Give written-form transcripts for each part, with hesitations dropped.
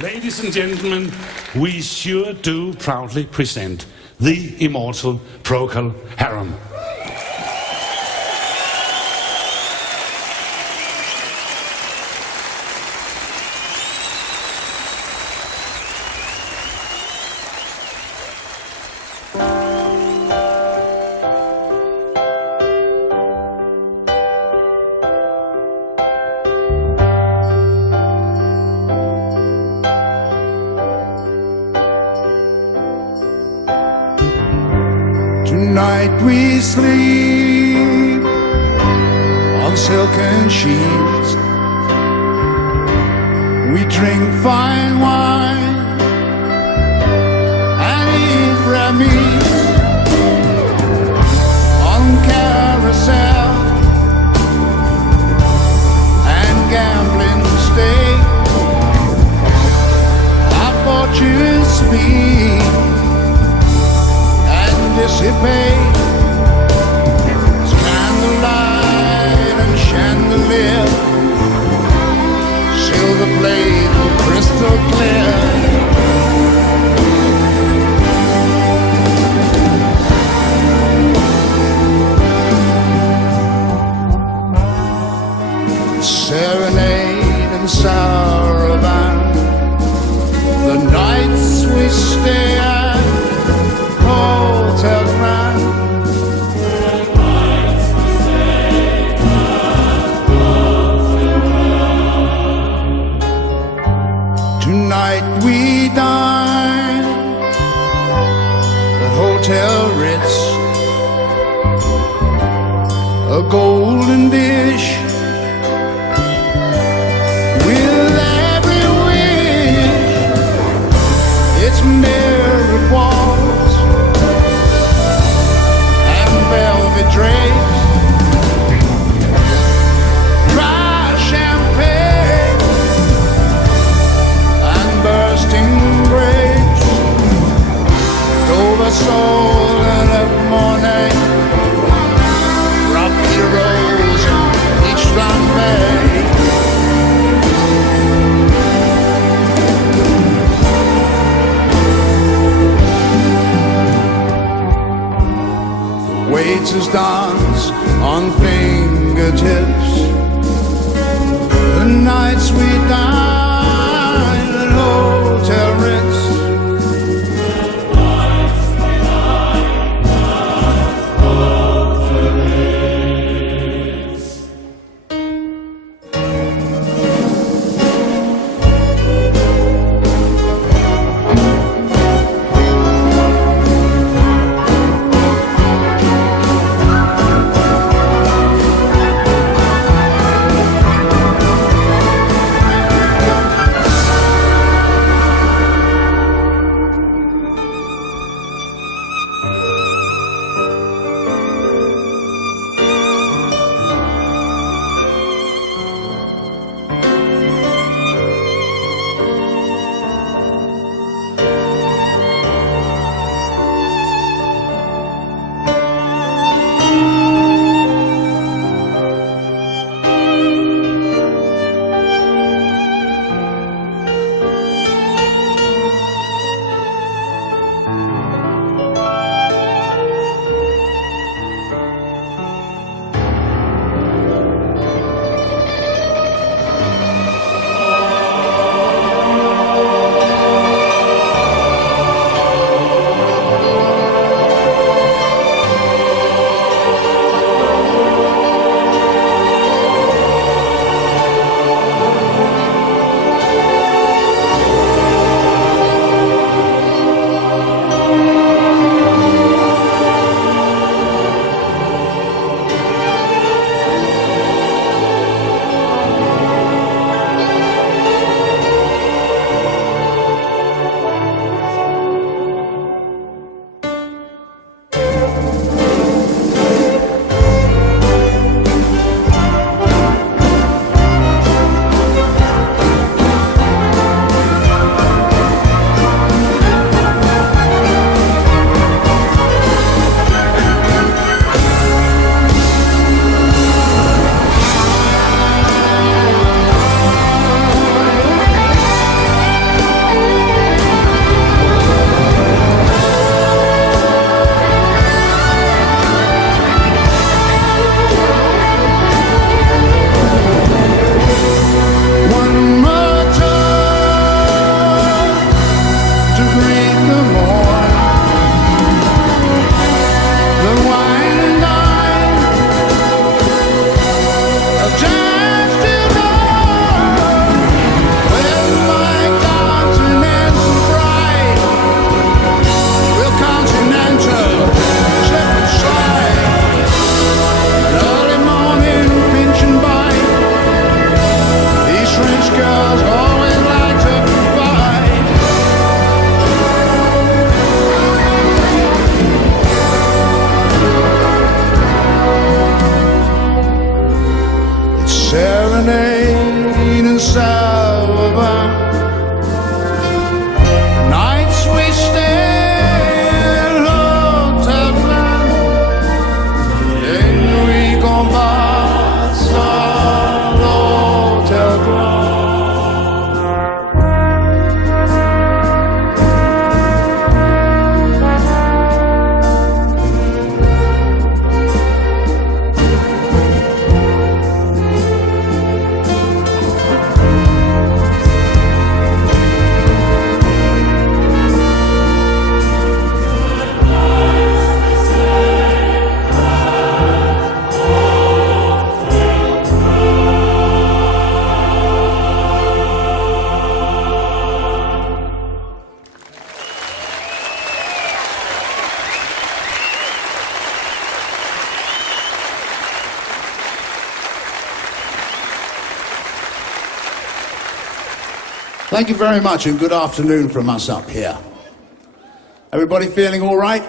Ladies and gentlemen, we sure do proudly present the immortal Procol Harum. Tonight we sleep on silken sheets. We drink fine wine and eat rare meat on carousel and gambling stake. Our fortunes speak dissipate. It's candlelight and chandelier, silver plate and crystal clear. Serenade and saraband, the nights we stay at Hotel Grand. Tonight we dine at Hotel Ritz, a golden dish with every wish. It's mirrored walls, velvet drapes, dry champagne and bursting grapes, Dover soul and up morning, Rocky rose and peach flambe. Waiters dance on fingertips. The nights we dine at Hotel Ritz. Thank you very much and good afternoon from us up here. Everybody feeling all right?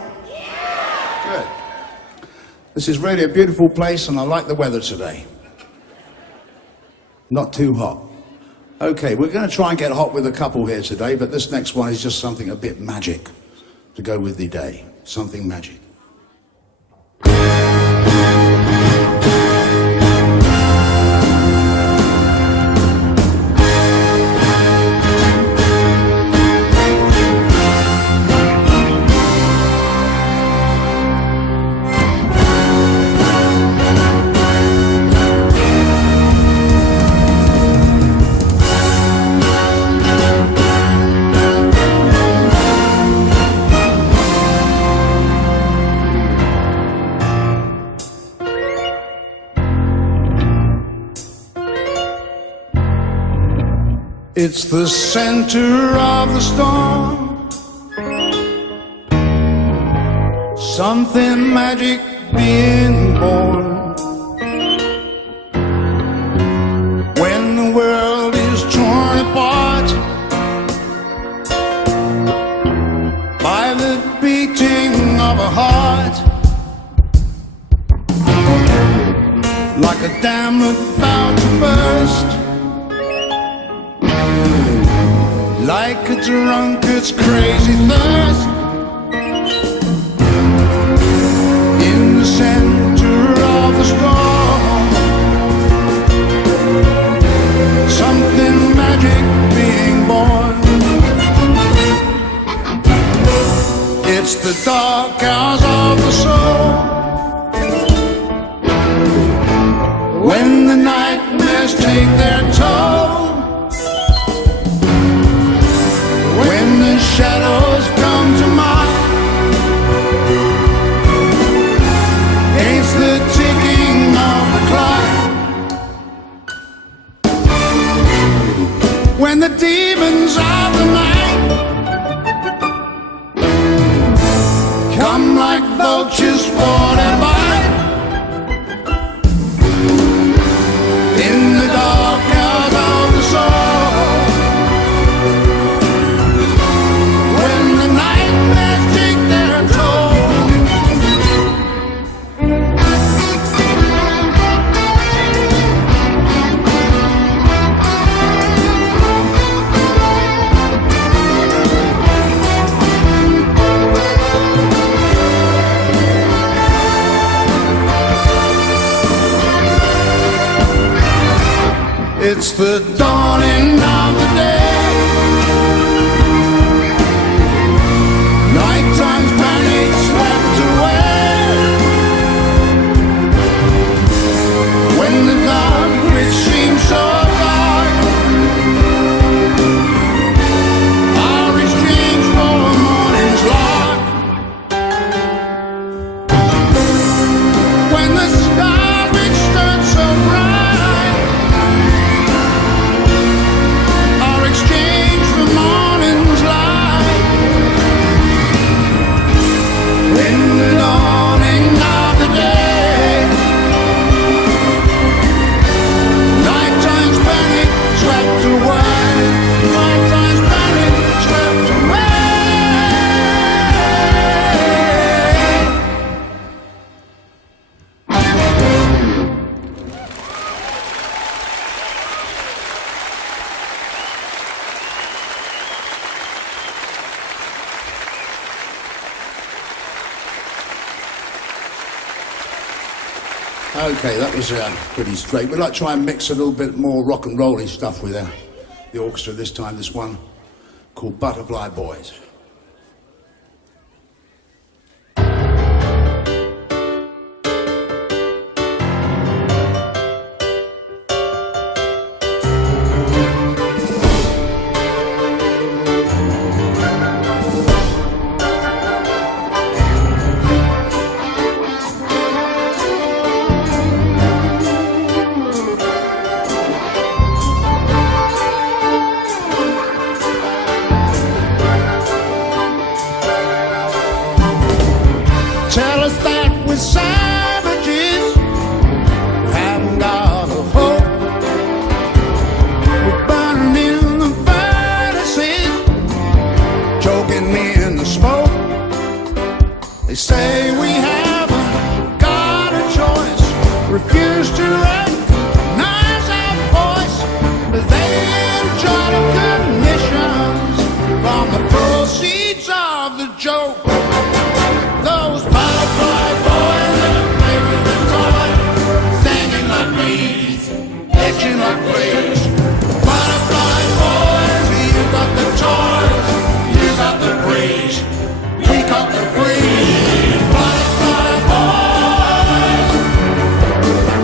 Good. This is really a beautiful place and I like the weather today. Not too hot. Okay, we're going to try and get hot with a couple here today, but this next one is just something a bit magic to go with the day. Something magic. It's the center of the storm. Something magic being born. When the world is torn apart by the beating of a heart, like a dam about to burst, like a drunkard's crazy thirst. In the center of the storm, something magic being born. It's the dark hours of the soul, when the nightmares take their toll, when the shadows come to mind against the ticking of the clock, when the demons of the night come like vultures for their bite. In the dark hours of the soul, it's the dawning of the day. Nighttime's panic swept away, when the dark which seems so dark are exchanged for a morning's lark, when the sky which stood so bright are exchanged for morning's light. In the dawning of the day, nighttime's panic swept away. Nighttime's panic swept away. Okay, that was pretty straight. We'd like to try and mix a little bit more rock and rolly stuff with the orchestra this time. This one called Butterfly Boys. choking me in the smoke. They say we haven't got a choice, refuse to recognize our voice, but they enjoy the commissions from the proceeds of the joke. Those butterfly boys that play with the toy, singing like bees, itching like fleas. Butterfly boys, you got the toys, you got the breeze, we got the breeze. Butterfly boys,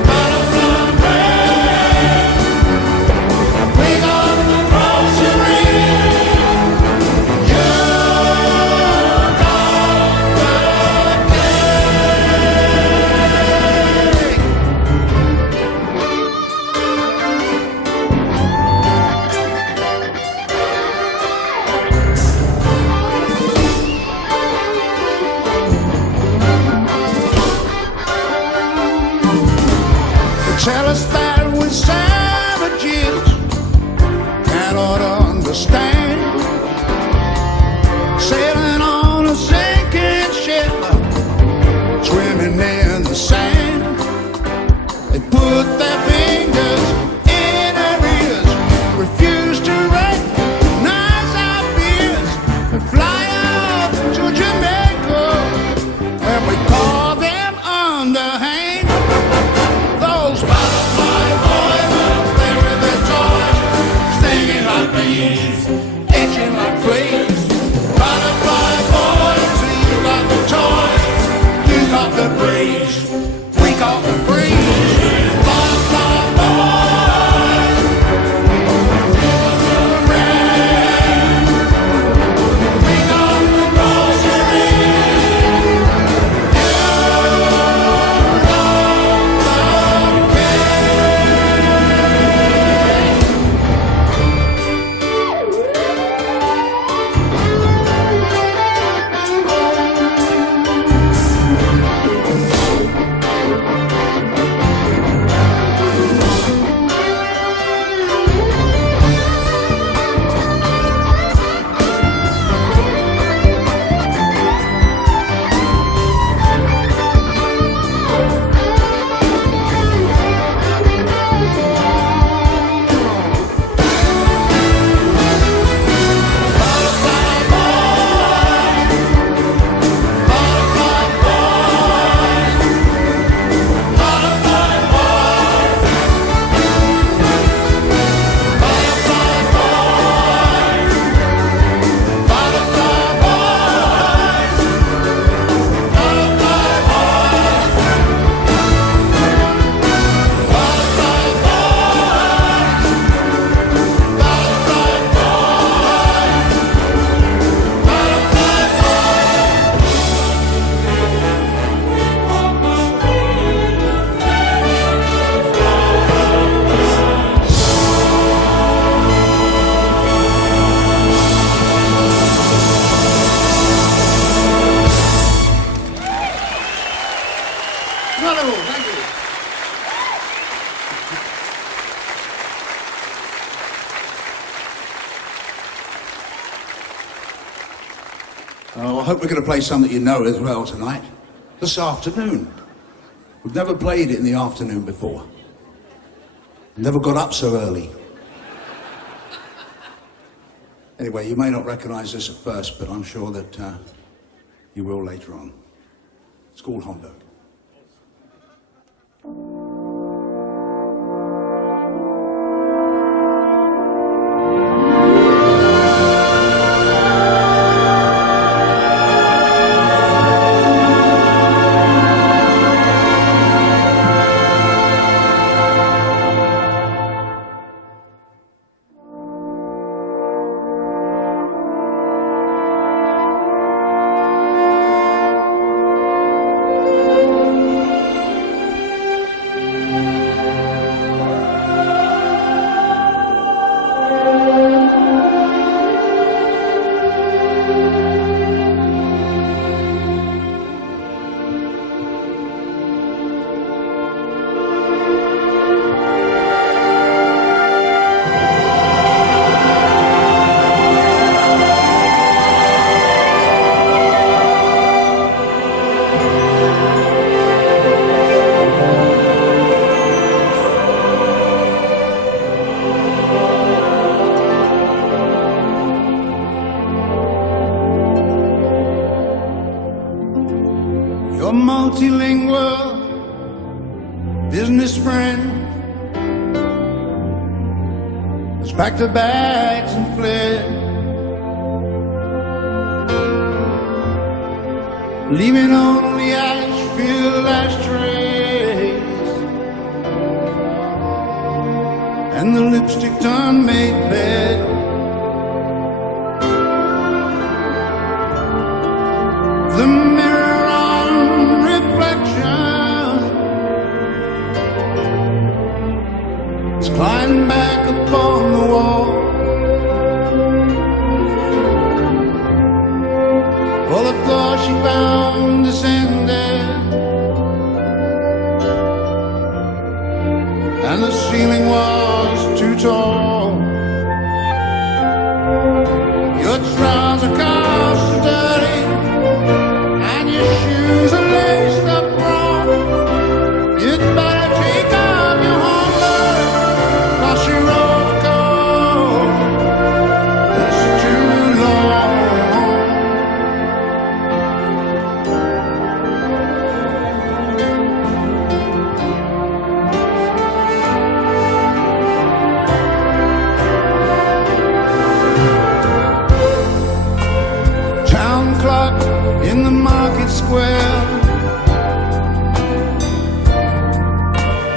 butterfly breeze, we got the grocery, you got the cake. They tell us that we're savages, cannot understand, sailing on a sinking ship, swimming in the sand. They put their fingers in our ears, refuse to recognize our fears, and fly off to Jamaica, and we call them underhand. Those butterfly boys that play with their toys, stinging like bees, itching like fleas. Butterfly boys, you got the toys, you got the breeze, we got the breeze. Butterfly boys, we got the grocery, you Wonderful, thank you. Oh, I hope we're going to play something you know as well tonight. This afternoon. We've never played it in the afternoon before. Never got up so early. Anyway, you may not recognize this at first, but I'm sure that you will later on. It's called Hondo. multilingual business friend has packed her bags and fled, leaving only ash-filled ashtrays and the lipstick unmade bed. The mirror on reflection is climbing back upon the wall, for the floor she found descended, and the ceiling was too tall. Your trousers cost dirty, and your shoes are laced up wrong. You'd better take off your homework, 'cause she wrote the code. It's too long. Town clock in the market square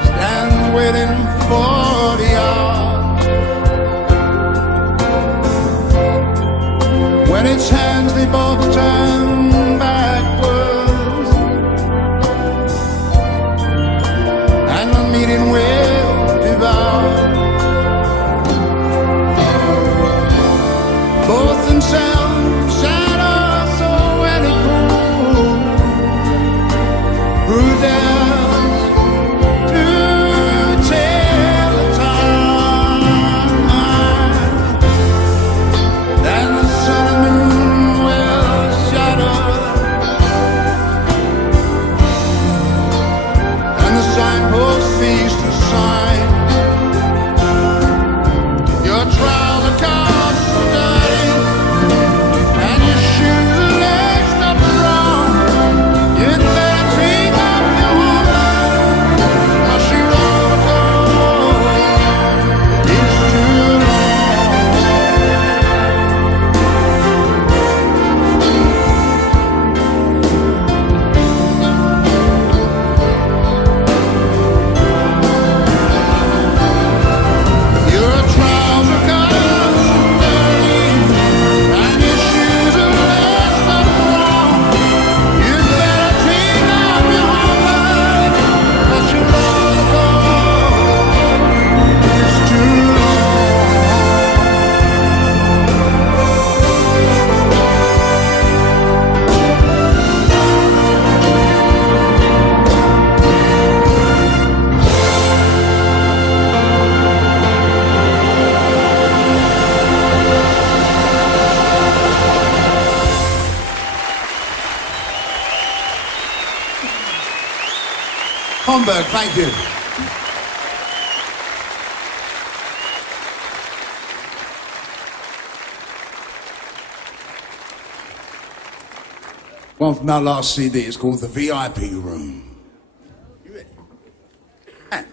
stands waiting for the hour when its hands they both turn backwards, and the meeting will devour both themselves and also any fool who dares to tell the time. Then the sun and moon will shadow, and the signpost cease to sign. Your trouser cost dirty, and your shoes are laced up wrong. You'd better take off your homework, 'cause she wrote the code. It's too long. Your trouser cost dirty, and your shoes are laced up wrong. You'd better take off your homework, 'cause she wrote the code. It's too long. Homburg, thank you. One from our last CD is called The VIP Room. You ready? And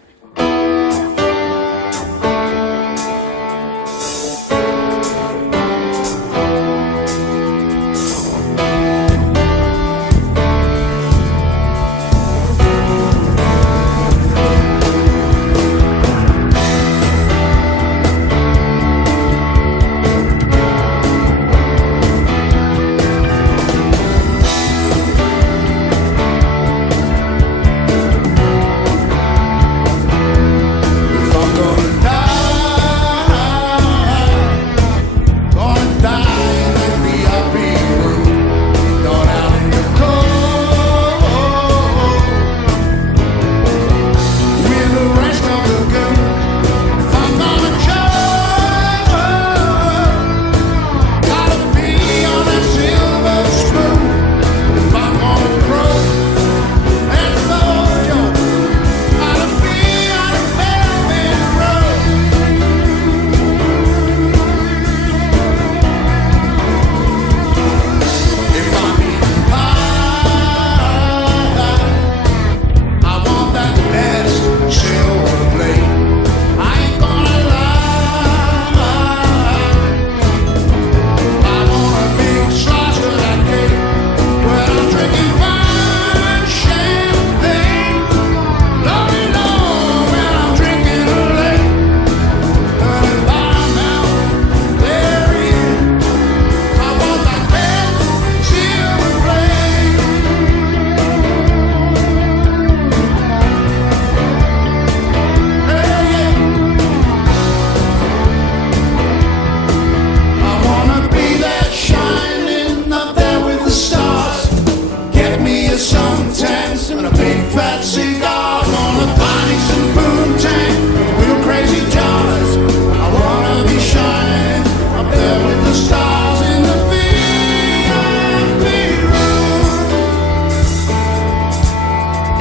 stars in the VIP room.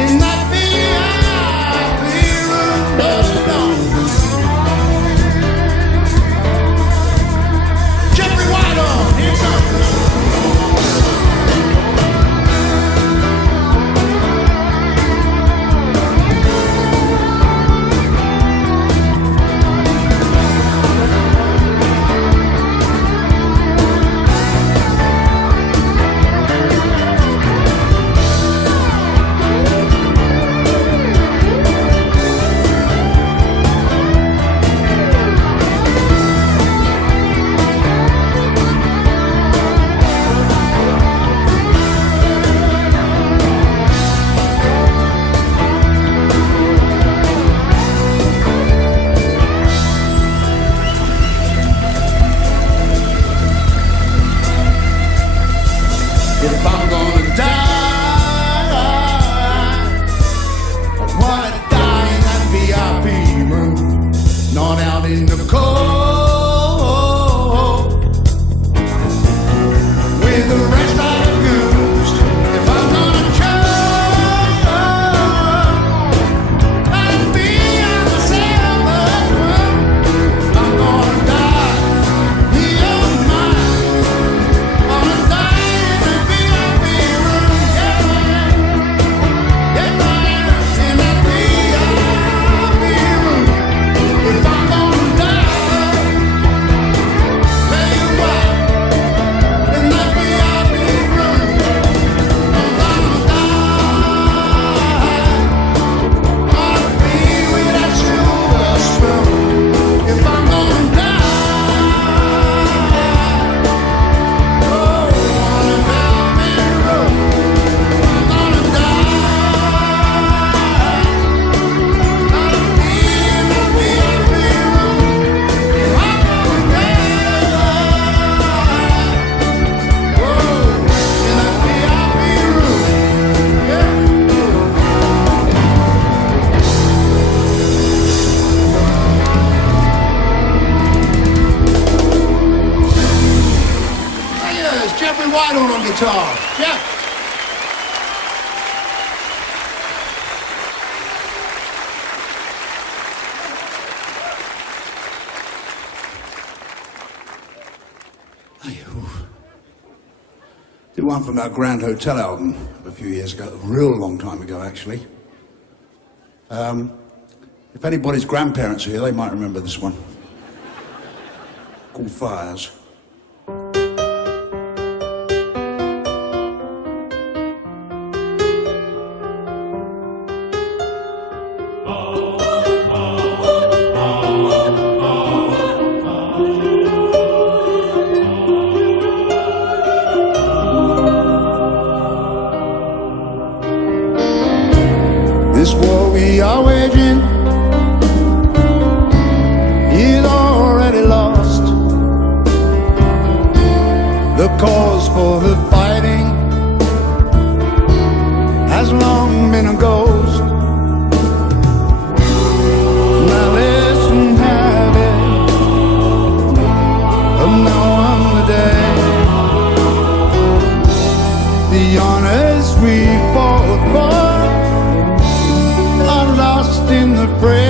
In that VIP room, Jeffrey White on, here it comes. If I'm gonna die, I wanna die in that VIP room, not out in the cold with the rest of the goons. If I'm gonna choke, I'd be on the silver room. If I'm gonna die, be on mine. Gonna die in the VIP room, yeah, in that VIP room. If I'm gonna die, tell you what, in that VIP room, I'm gonna die. Gonna be with that silver spoon. If I'm gonna die. Jeffrey White on guitar. Jeff. Did one from our Grand Hotel album a few years ago, a real long time ago actually. If anybody's grandparents are here, they might remember this one. Called Fires. This war we are waging is already lost. The cause for the fighting has long been a ghost. Malice and habit of no one today. The honors we fought for are lost in the fray.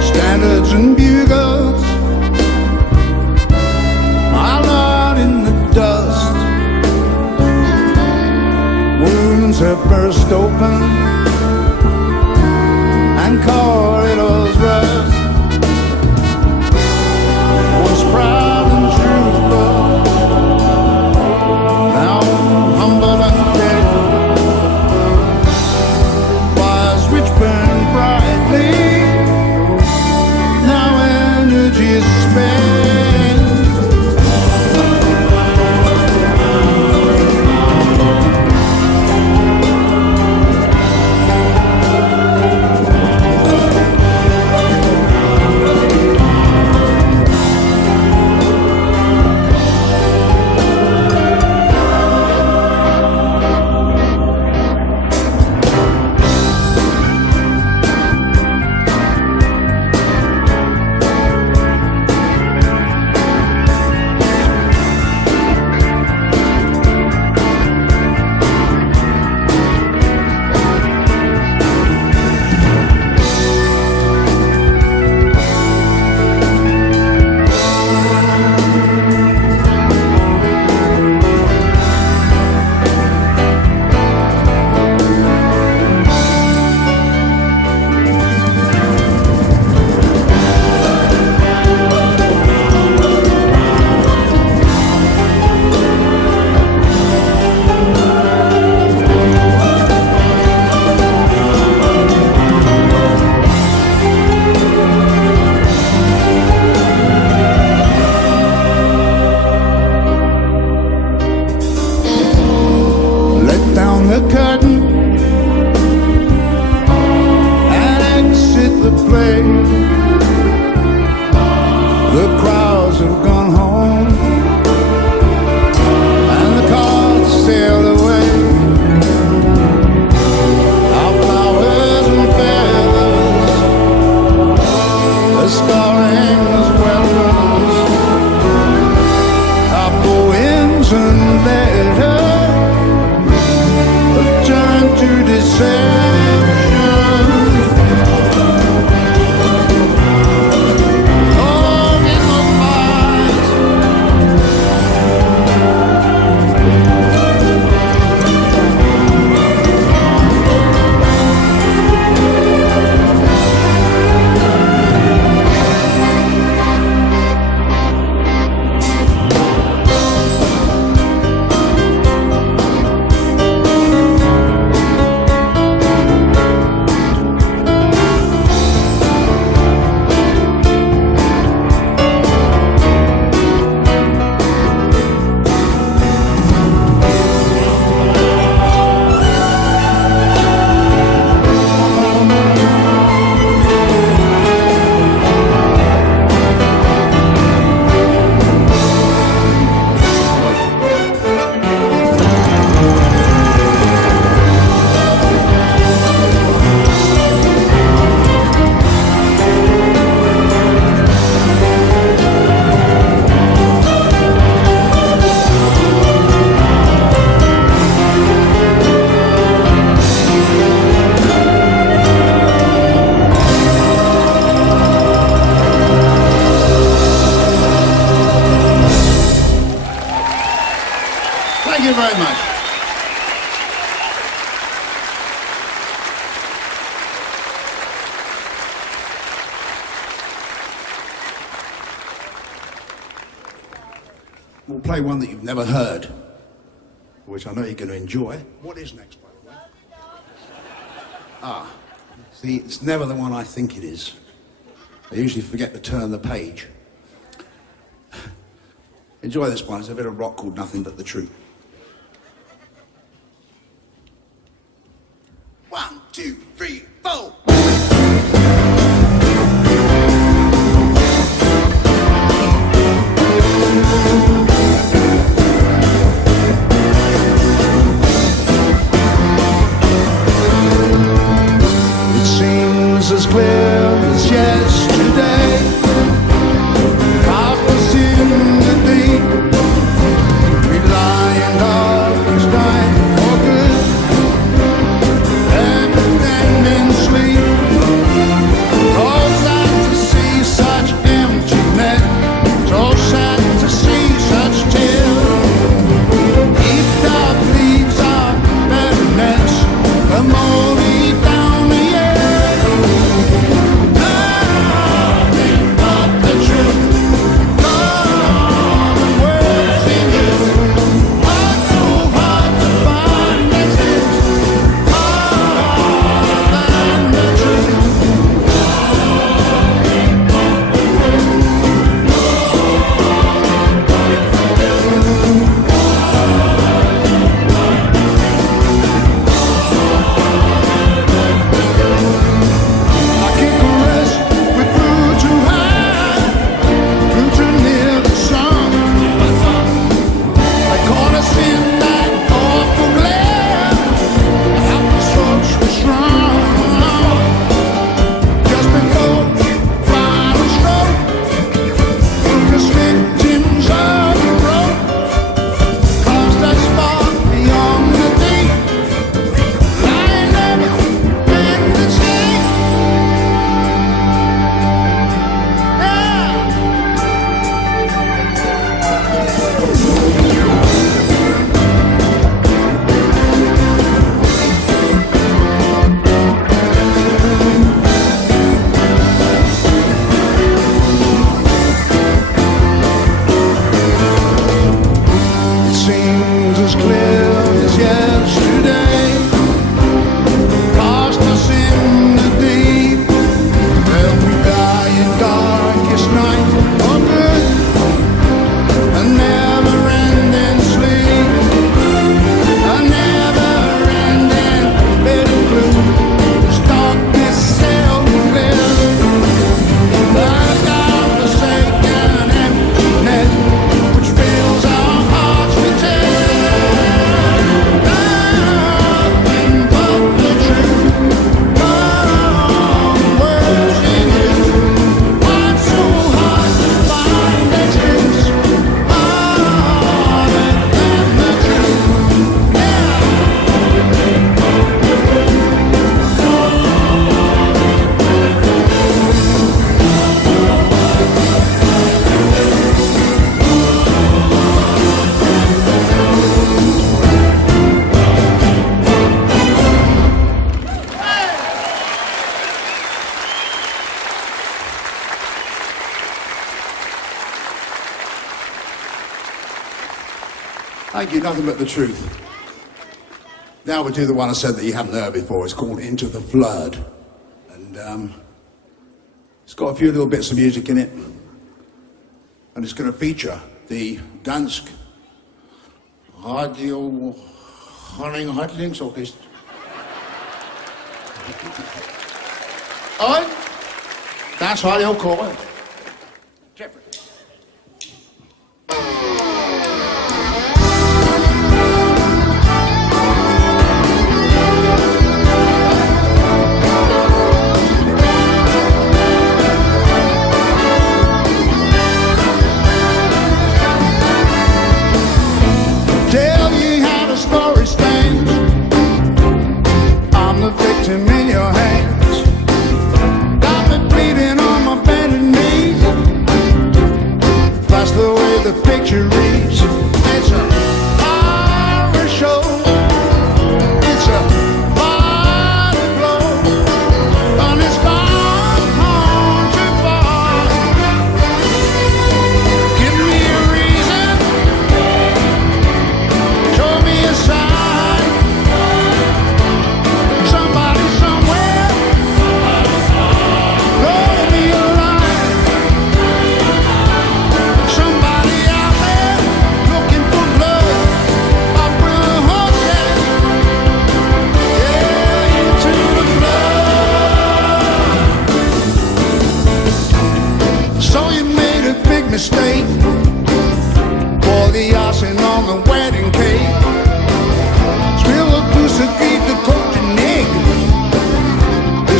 Standards and bugles are not in the dust. Wounds have burst open and corridors rust. Once proud and truthful, now humble and petty. Fires which burn brightly, now energy is spent. play one that you've never heard, which I know you're going to enjoy. What is next, by the way? Ah, see, it's never the one I think it is. I usually forget to turn the page. Enjoy this one. It's a bit of rock called Nothing But the Truth. 1, 2, 3, 4. It seems as clear as yesterday. I was in the deep. We lie in darkest night for good, and then in sleep. Oh, sad to see such emptiness. So sad to see such tears. Heaped up leaves of bitterness. The more deep down the years. Nothing but the truth. All the words in you. What's so hard to find is this. Harder than the truth. I can't caress with food too high, food too near the sun. They caught us in that awful glare. How the source was strong. Just before final stroke, took us victims of the road. Cast us far beyond the deep. Lying up in the sea. It seems as clear as yesterday. Lost us in the deep. Well, we die in darkest night for good. A never-ending sleep. A never-ending bitter blue. This darkness seldom clears. Like our forsaken emptiness, which fills our hearts with tears. Nothing but the truth. All the words in you. What's so hard to find excuse? Harder than the truth. Thank you, Nothing But the Truth. Now we do the one I said that you haven't heard before. It's called Into the Flood. And it's got a few little bits of music in it. And it's going to feature the Dansk Radio Orchestra. Alright? That's Radio Orchestra. Jeffrey. Tell you how the story stands. I'm the victim in your hands. Got me bleeding on my bended knee.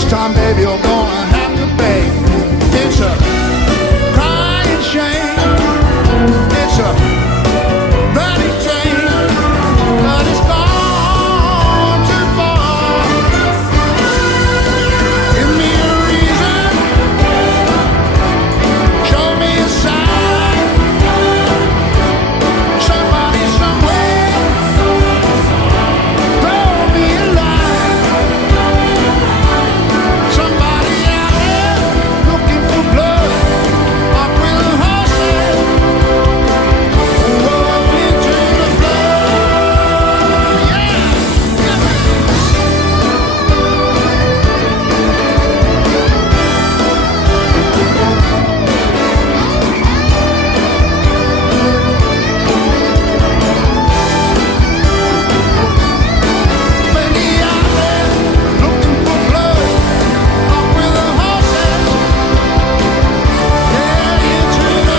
time, baby, you're gonna have to pay. It's a crying shame. It's a bloody shame, but it's gone too far. Give me a reason, show me a sign. Somebody somewhere, throw me a line. Somebody out there looking for blood, up with the horses, whoa, into the flood. Yeah, Plenty out there looking for blood, up with the horses, yeah, into the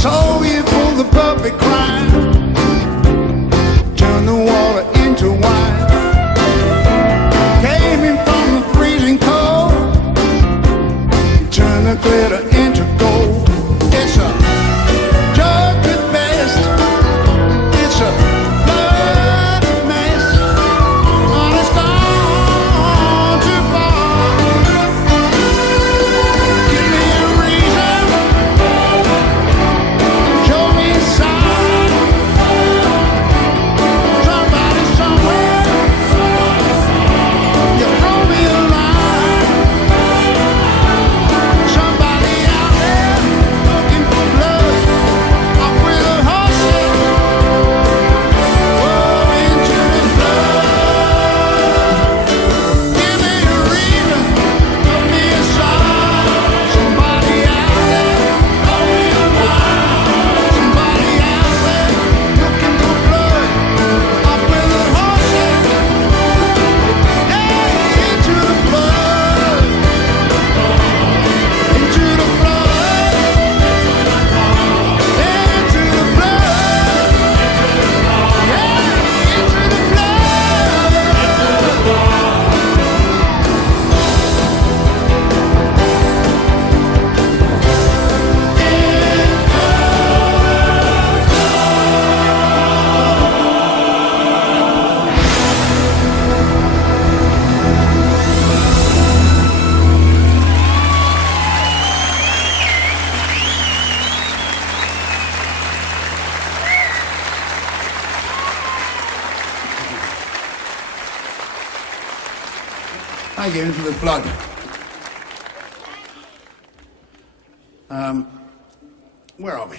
so you pull the perfect crime, turn the water into wine, came in from the freezing cold, turn the glitter into gold. It's a joke at best, it's a bloody mess, but it's gone too far. Give me a reason, show me a sign. Somebody somewhere, you throw me a line. Somebody out there looking for blood, up with the horses, whoa, into the flood. Give me a reason, give me a sign. Somebody out there, throw me a line. Somebody out there looking for blood, up with the horses, yeah, into the flood, into the flood, into the flood, yeah, into the I get into the flood. Where are we?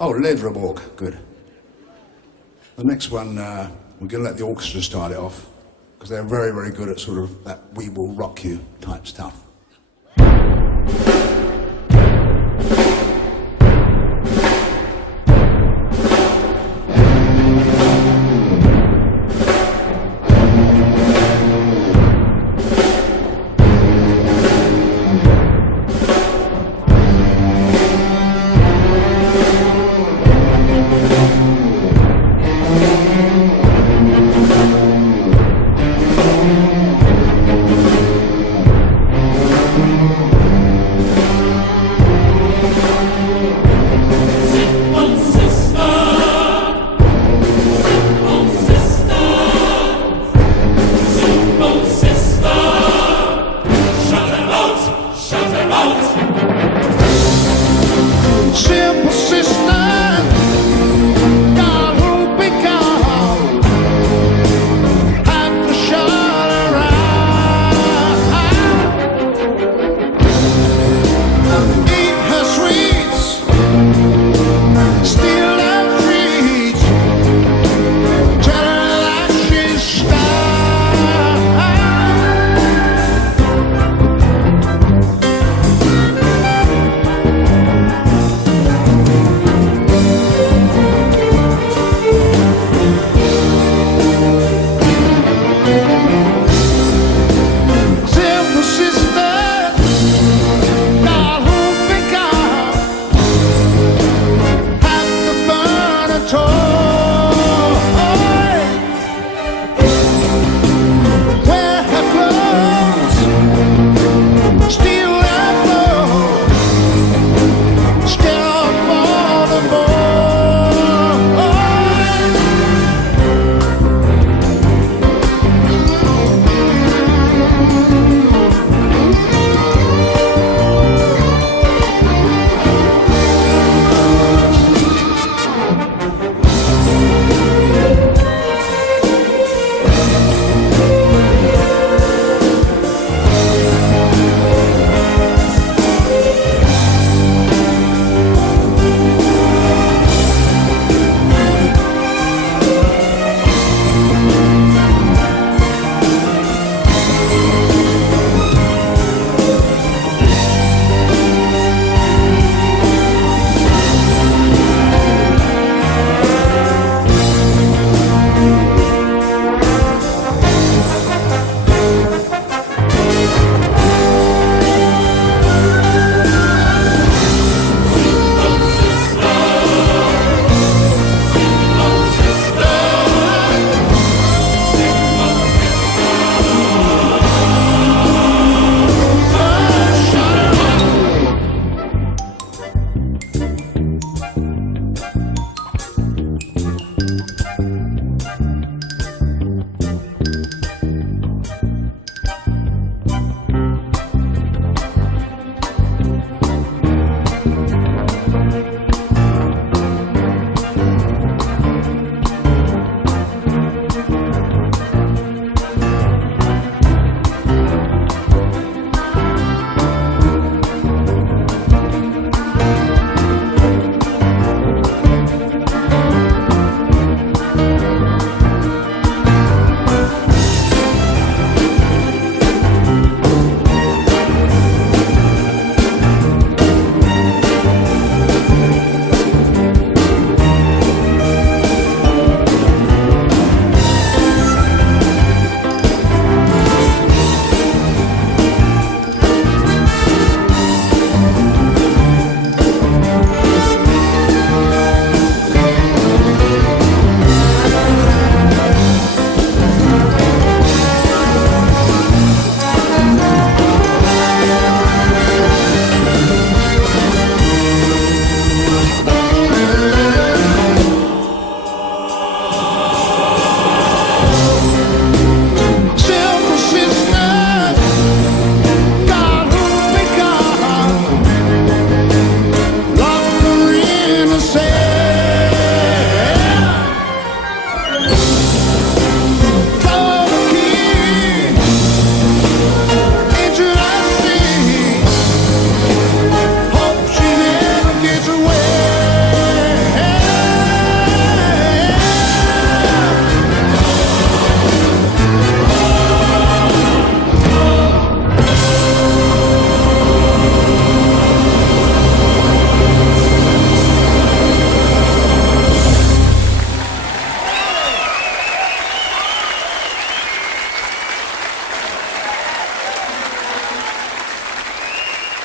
Oh, Ledreborg. Good. The next one, we're going to let the orchestra start it off, because they're very, very good at sort of that "we will rock you" type stuff.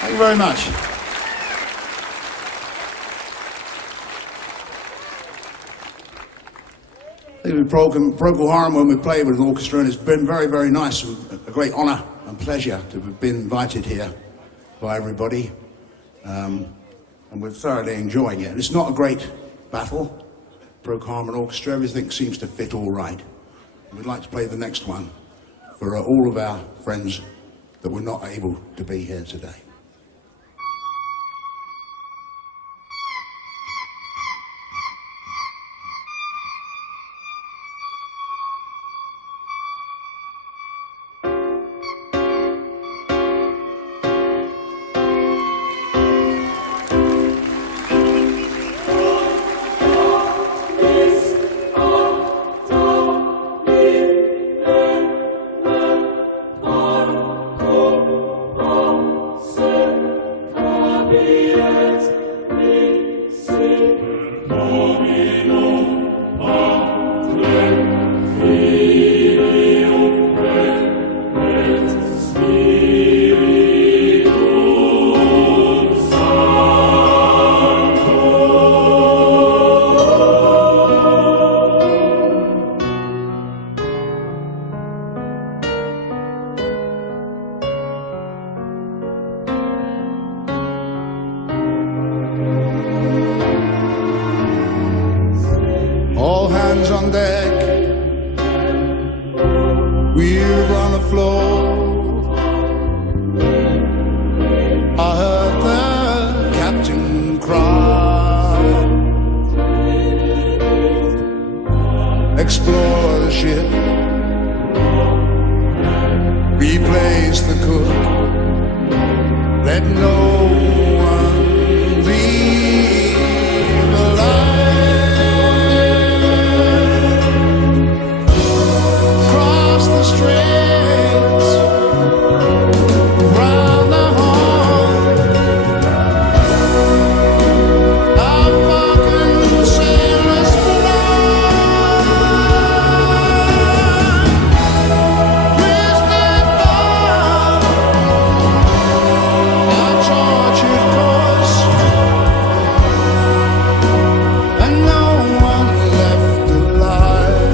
Thank you very much. Procol Harum when we play with an orchestra, and it's been very, very nice, a great honour and pleasure to have been invited here by everybody, and we're thoroughly enjoying it. It's not a great battle, Procol Harum and orchestra, everything seems to fit all right. We'd like to play the next one for all of our friends that were not able to be here today. All hands on deck, we're on the floor. I heard the captain cry. Explore the ship, replace the cook, let no one leave alive. Straits round the horn, our fucking sailors fly. Twisted by our tortured course, and no one left alive.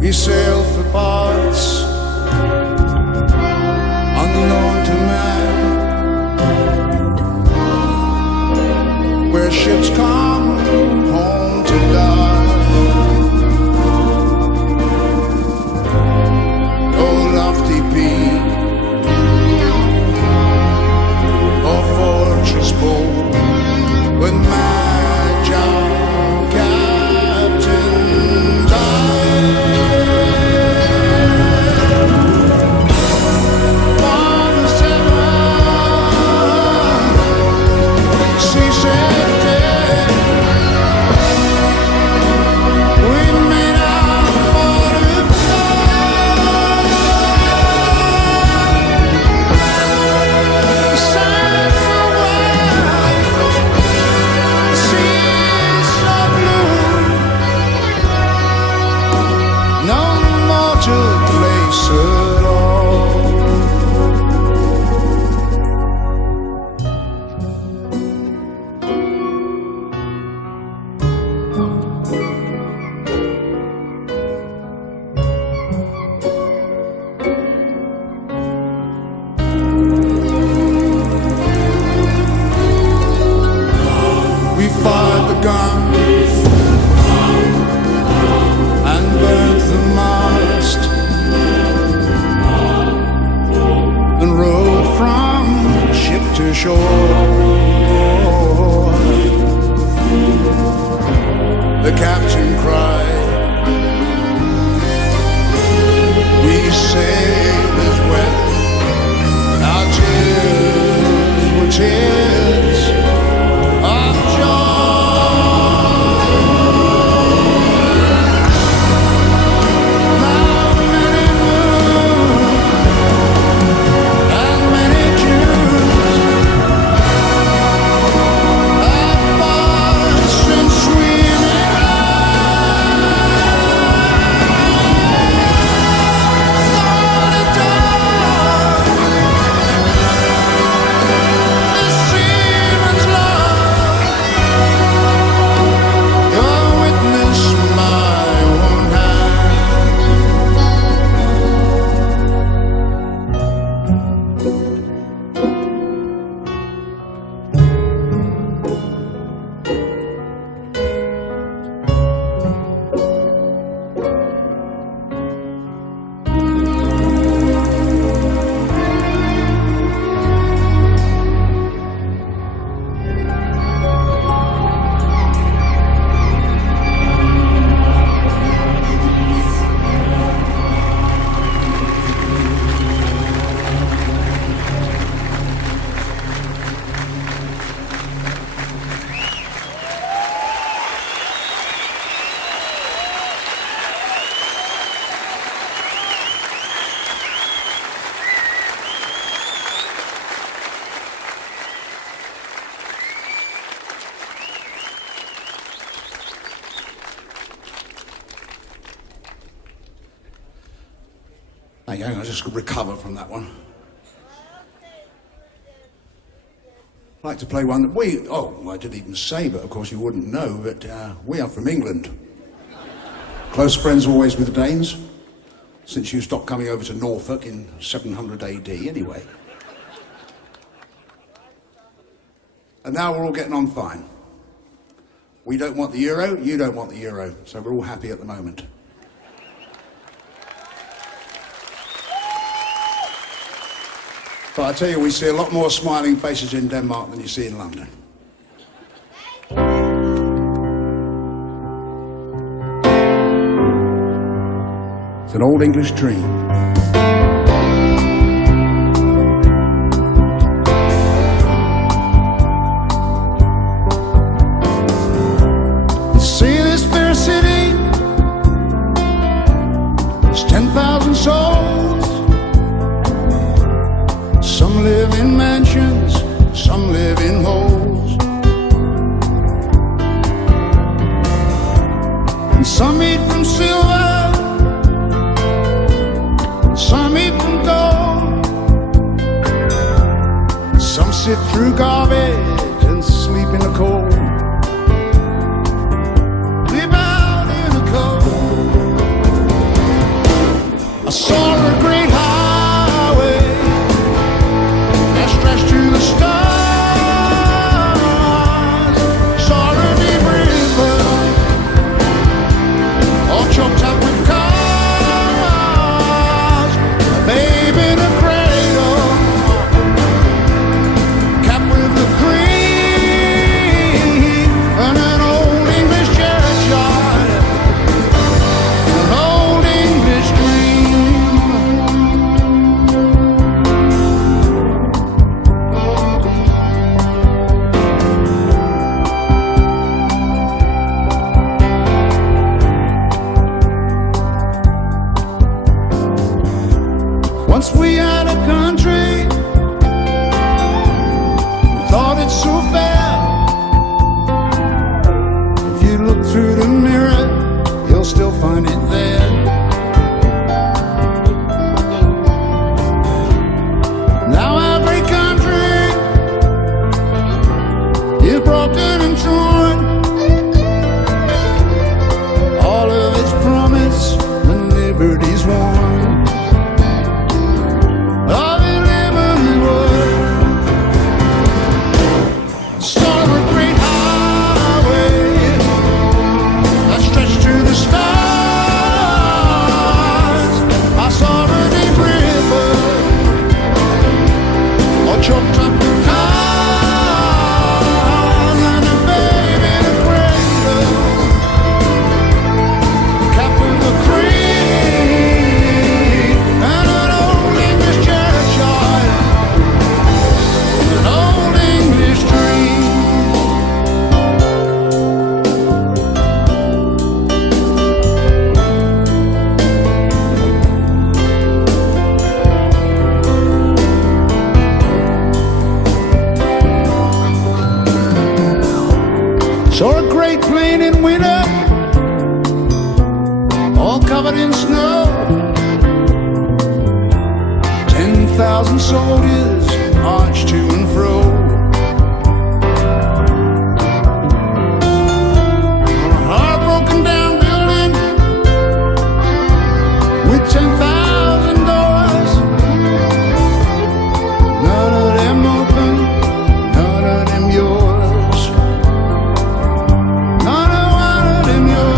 We sail for parts unknown to man, where ships come home to die. Oh, lofty peak, oh, fortress bold, with magi captains eye. Fired the gun and burnt the mast, and rode from ship to shore. The captain cried, we sailors wept, our tears were tears of joy. Thank you. I just recover from that one. I'd like to play one that I didn't even say, but of course you wouldn't know, but we are from England. Close friends always with the Danes, since you stopped coming over to Norfolk in 700 AD anyway. And now we're all getting on fine. We don't want the euro, you don't want the euro, so we're all happy at the moment. But I tell you, we see a lot more smiling faces in Denmark than you see in London. It's an old English dream. You see this fair city, there's 10,000 souls. Some live in mansions, some live in holes. And some eat from silver, some eat from gold. Some sit through garbage and sleep in the cold. Live out in the cold. I saw a great highway that stretched to the stars. Saw a deep river all choked up with cars. A babe in a cradle, capped with the cream, and an old English churchyard, an old English dream. Once we had a country, we thought it so fair. If you look through the mirror, you'll still find it there. Now every country is broken and torn. All of its promise and liberty's worn. Of a liberty world. Saw a great highway that stretched to the stars. I saw a deep river all choked up with cars, and a babe in a cradle, capped with a cream, and an old English churchyard, an old English dream. Saw a great plain in winter, all covered in snow. 10,000 soldiers marched to and fro. On a heartbroken down building with 10,000 doors. None of them open, none of them yours. None of one of them yours.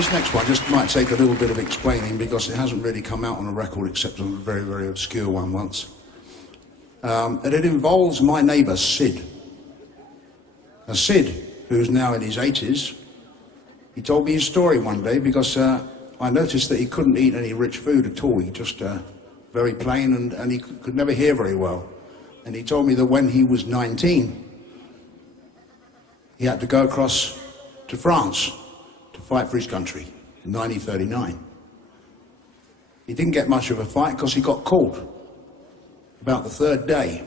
This next one just might take a little bit of explaining because it hasn't really come out on a record except on a very, very obscure one once. And it involves my neighbour, Sid. Now, Sid, who's now in his 80s, he told me his story one day because I noticed that he couldn't eat any rich food at all. He just very plain and he could never hear very well. And he told me that when he was 19, he had to go across to France to fight for his country in 1939. He didn't get much of a fight because he got caught about the third day.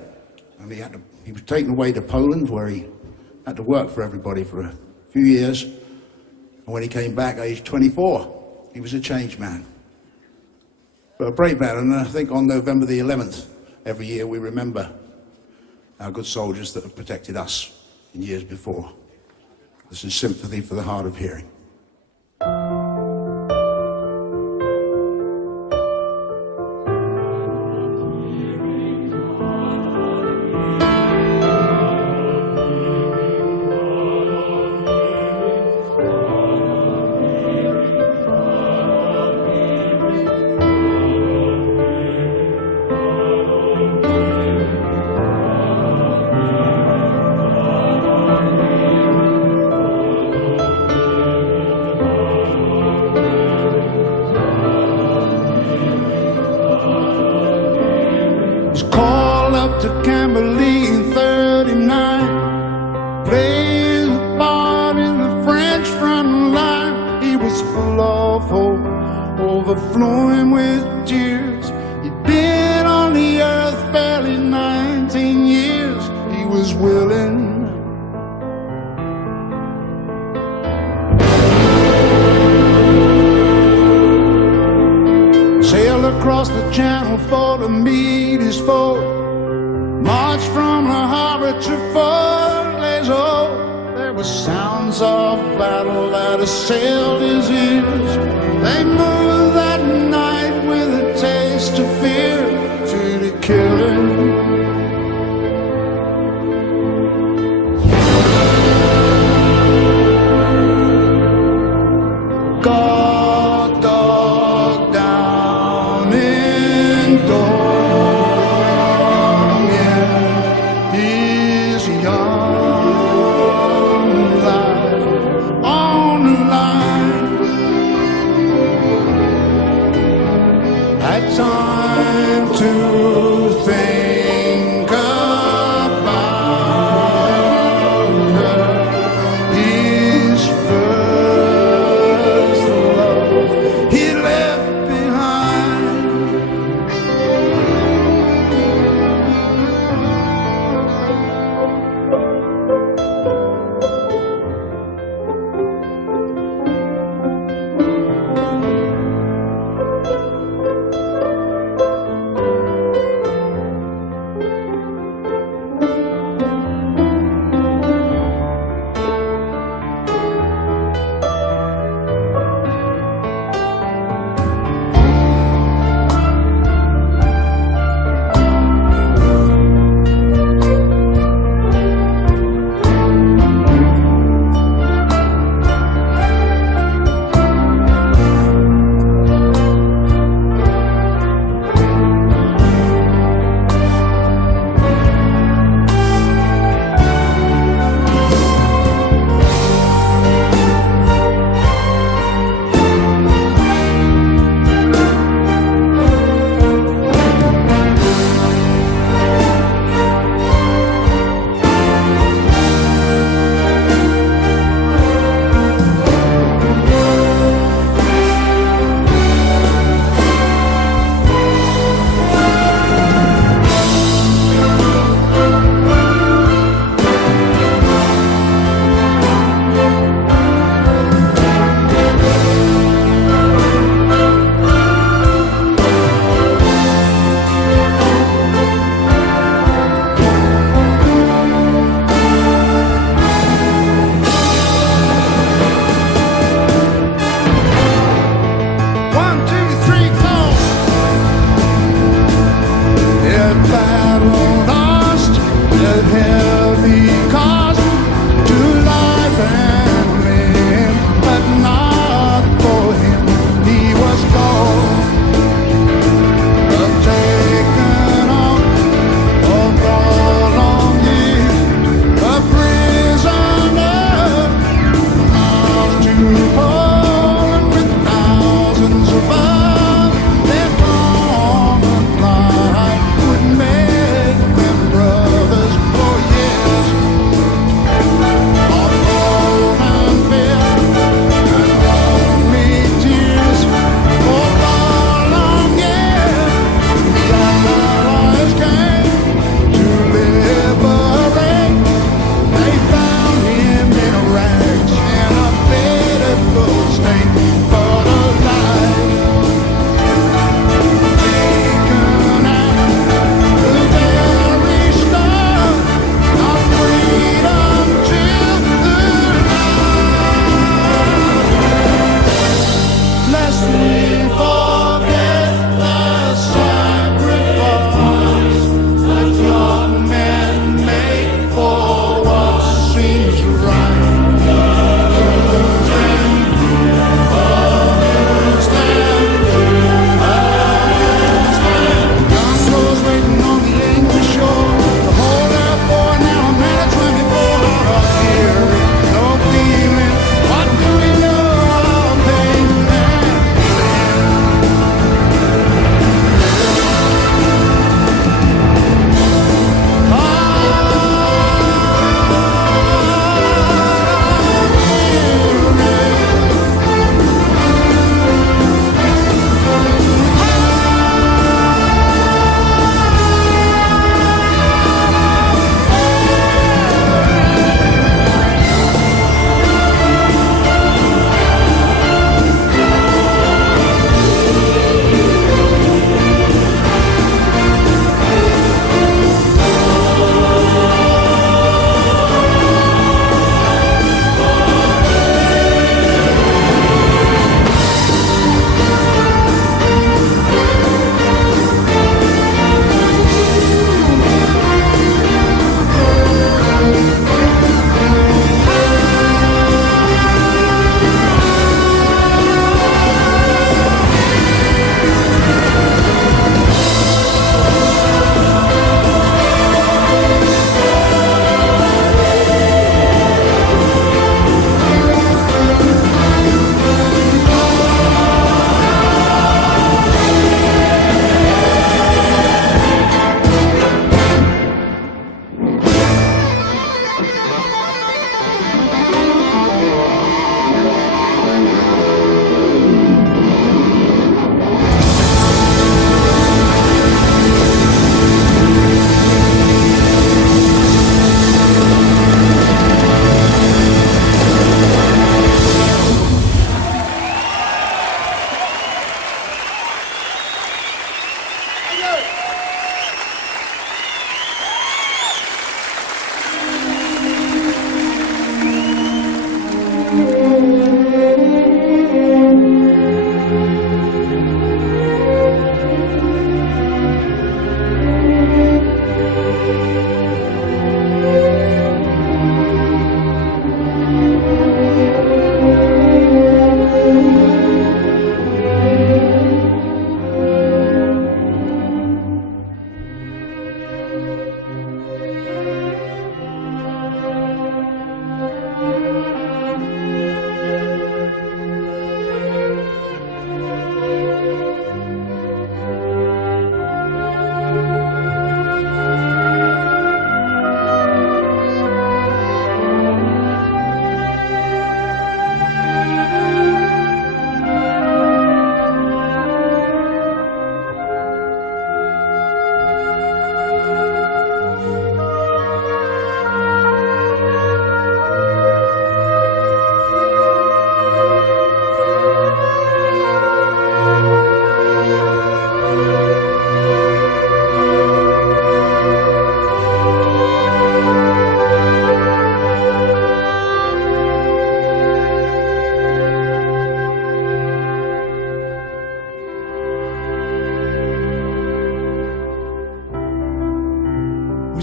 And he was taken away to Poland where he had to work for everybody for a few years. And when he came back, aged 24, he was a changed man. But a brave man, and I think on November the 11th, every year we remember our good soldiers that have protected us in years before. This is Sympathy for the Hard of Hearing. To Camberley in 39, played a part in the French front line. He was full of hope, overflowing with tears. He'd been on the earth barely 19 years. He was willing sail across the channel for to meet his foe. March from the harbor to Fort Lazo. There were sounds of battle that assailed his ears. They moved that night with a taste of fear to the killing. God dog down in door.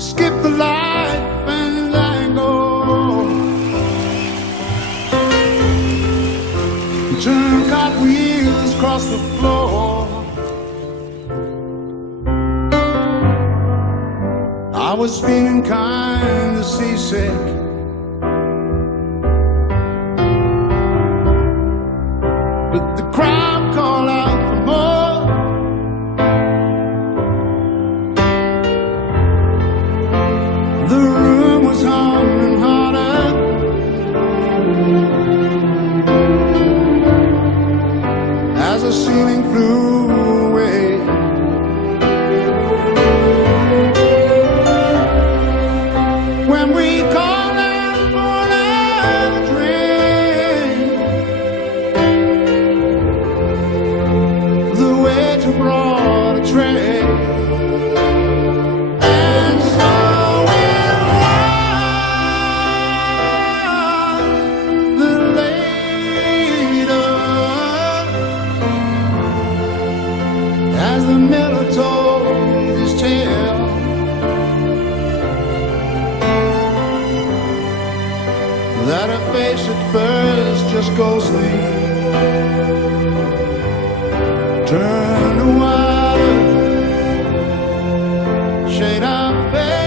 skip the life and I go. Turn cartwheels across the floor. I was feeling kind of seasick. But the crowd called out for more. The room was humming harder. As the ceiling flew away. When we called that her face at first just ghostly turn to water, shade of pale.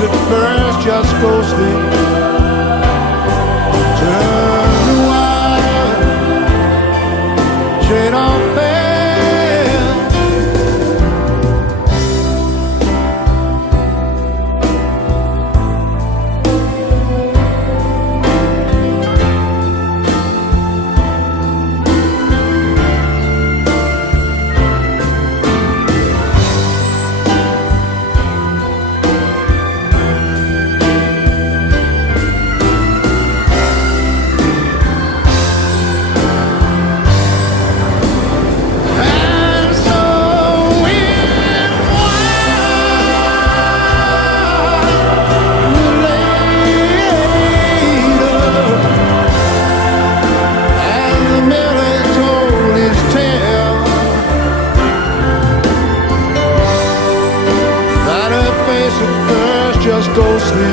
At first just ghostly turn to water, shade of pale. Just ghostly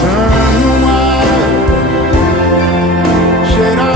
turn to water, shade of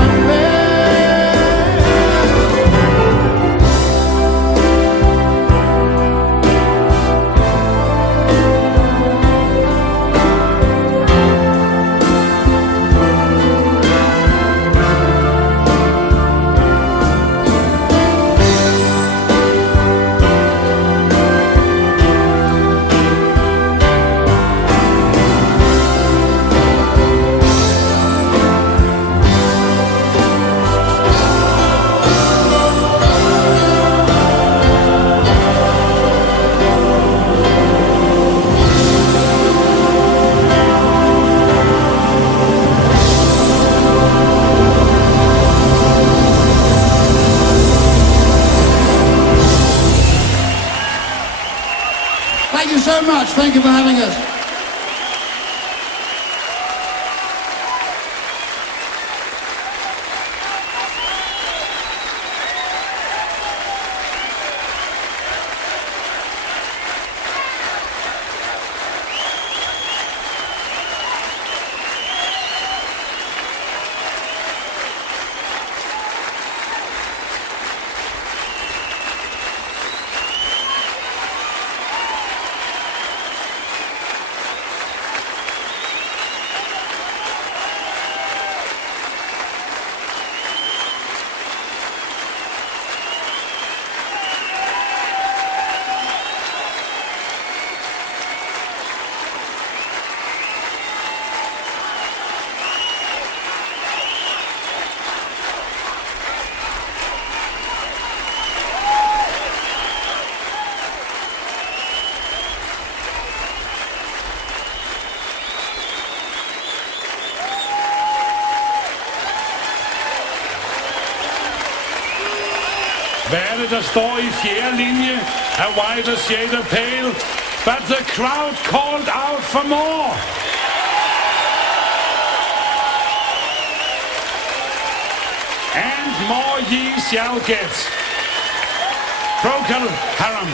Thank you so much. Thank you for having us. Hvad er det, der står i fjerde linje af White og Shade of Pale? But the crowd called out for more. And more ye shall get. Procol, Harum.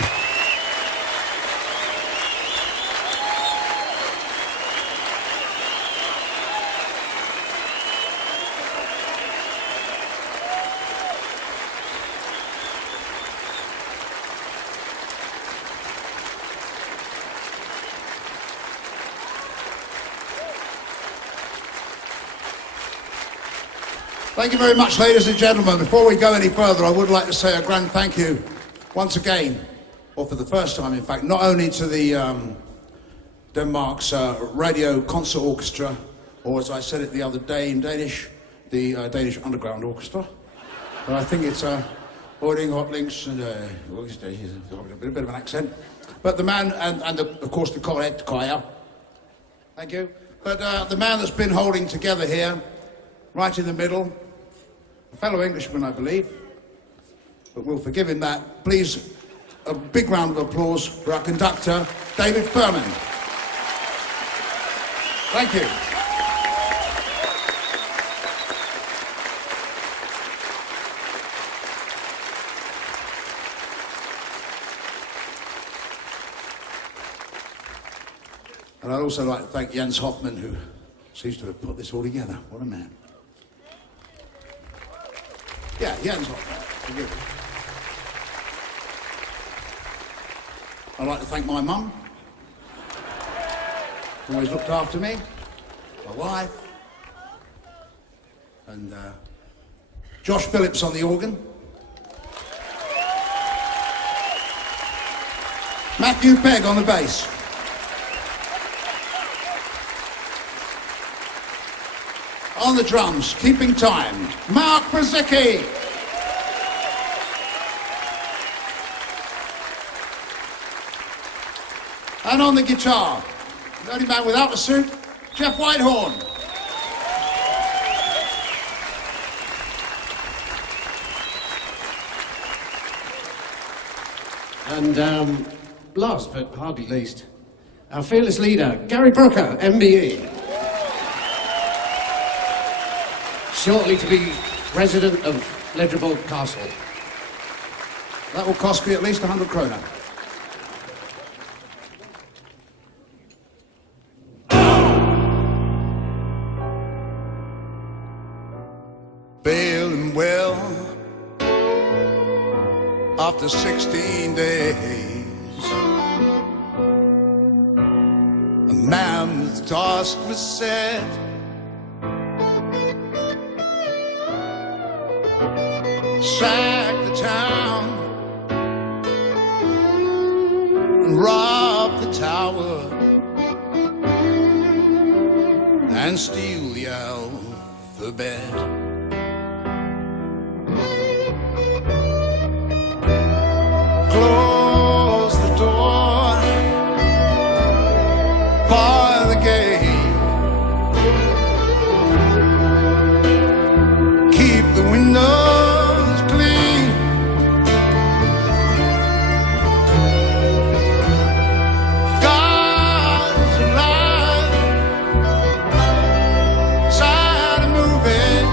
Thank you very much, ladies and gentlemen. Before we go any further, I would like to say a grand thank you once again, or for the first time in fact, not only to the Denmark's radio concert orchestra, or as I said it the other day in Danish, the Danish Underground Orchestra. But I think it's Ording Hotlinks and a bit of an accent. But the man, and of course the correct choir. Thank you. But the man that's been holding together here, right in the middle, a fellow Englishman, I believe, but we'll forgive him that. Please, a big round of applause for our conductor, David Furman. Thank you. And I'd also like to thank Jens Hoffman, who seems to have put this all together. What a man. Yeah, Jens Hoffman. Thank you. I'd like to thank my mum, who always looked after me, my wife, and Josh Phillips on the organ, Matthew Pegg on the bass, on the drums, keeping time, Mark Brzezicki. And on the guitar, the only man without a suit, Jeff Whitehorn. And last but hardly least, our fearless leader, Gary Brooker, MBE. Shortly to be resident of Ledreborg Castle. That will cost me at least 100 kroner. Bailing well after 16 days, a mammoth task was set. Sack the town and rob the tower and steal the alphabet. Close the door, bar the gate, keep the windows clean, God's alive, side of moving.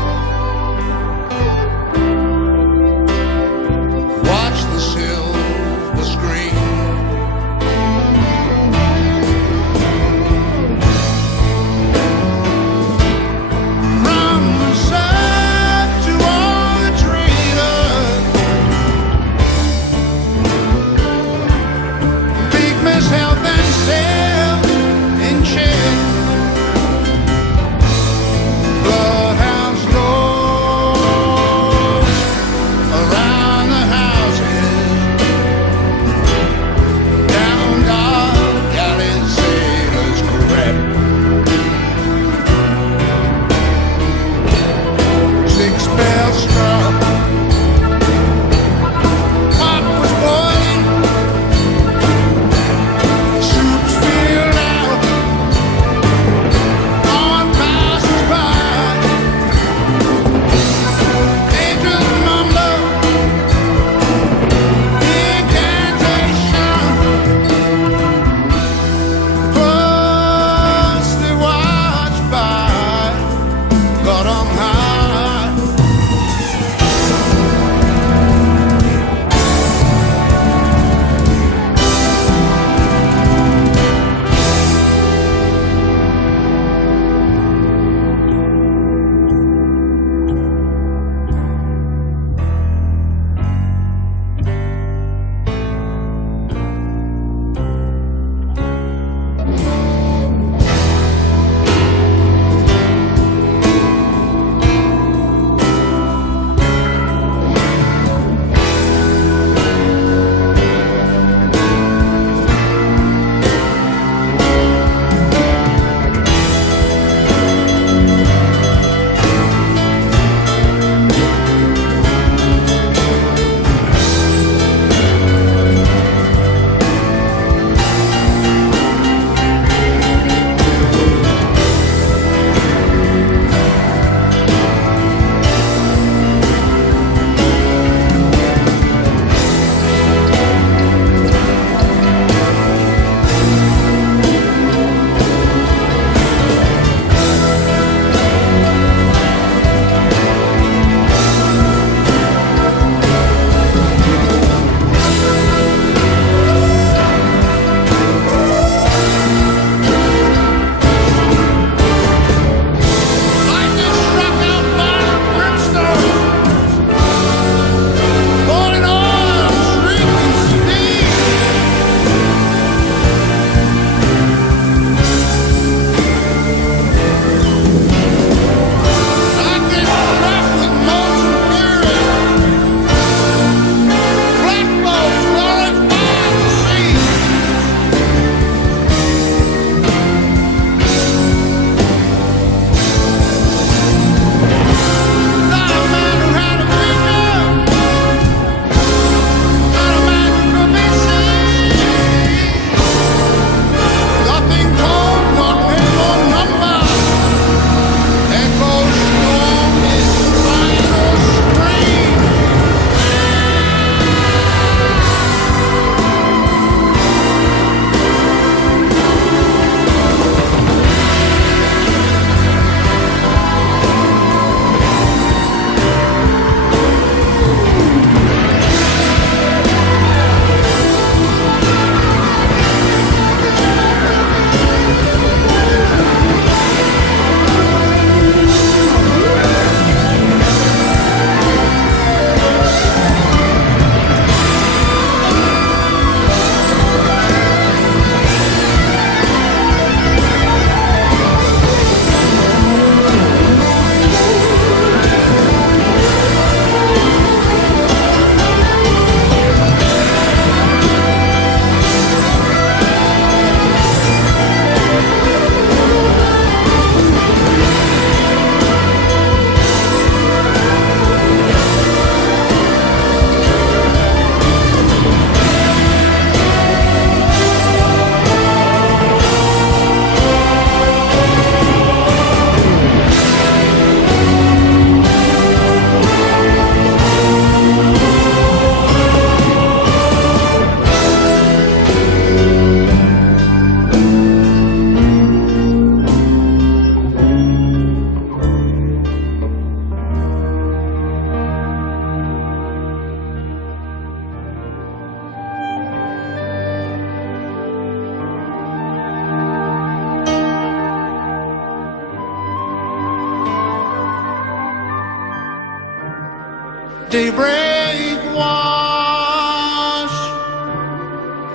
daybreak wash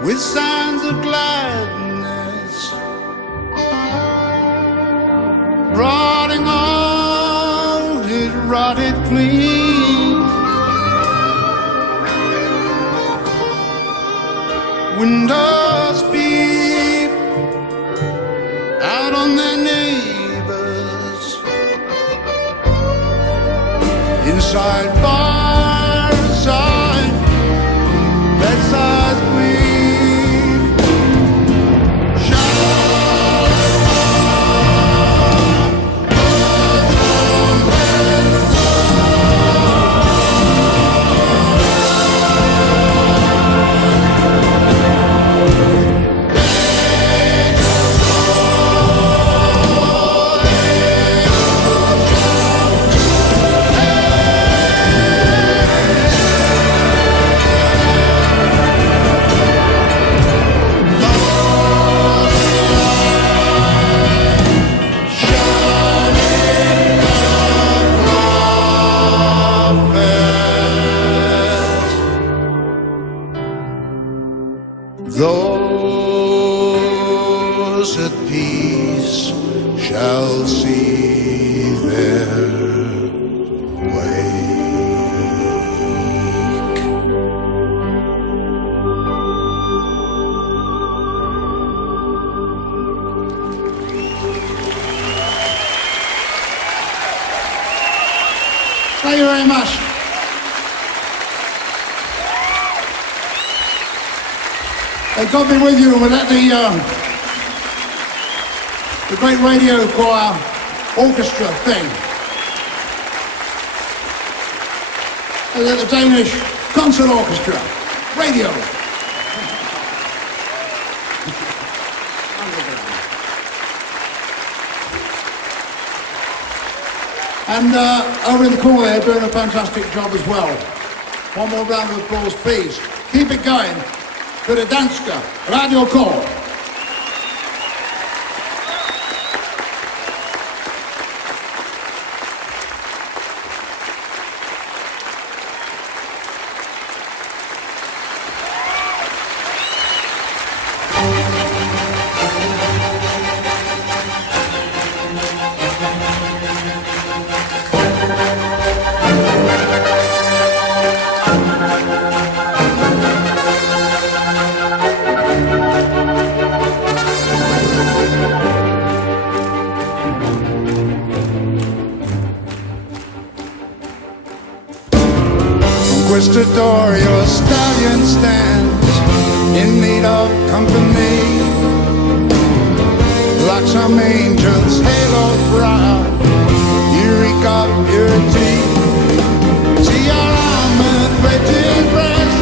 with signs of gladness, rotting all it rotted clean. Windows beep out on their neighbors. Inside fireside, bedsides bleed. Those at peace shall see their wake. Thank you very much. They got me with you with that, the great radio choir orchestra thing. And then the Danish concert orchestra, radio. And over in the corner they're doing a fantastic job as well. One more round of applause, please. Keep it going. To the danska radiokår. Conquistador, your stallion stands in need of company. Like some angel's haloed brow, you reek of purity. See your armored plated breast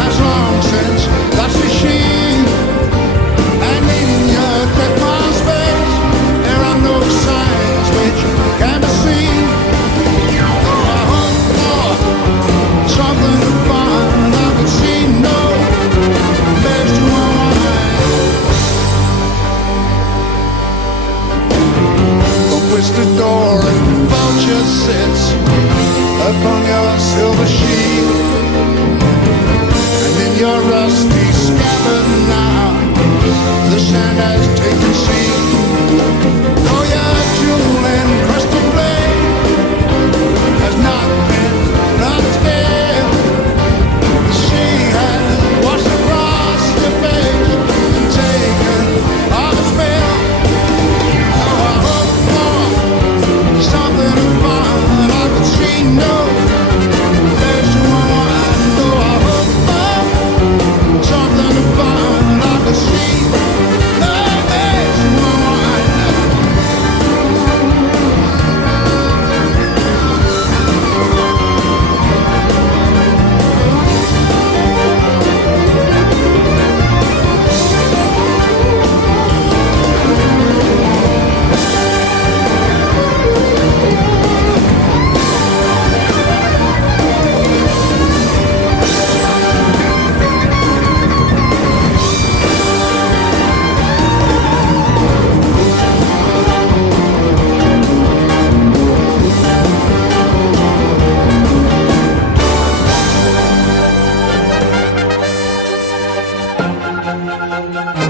has long since lost the sheen. And in your death space, there are no signs which can be seen. Something to find, I could see no best to my mind. Thank you.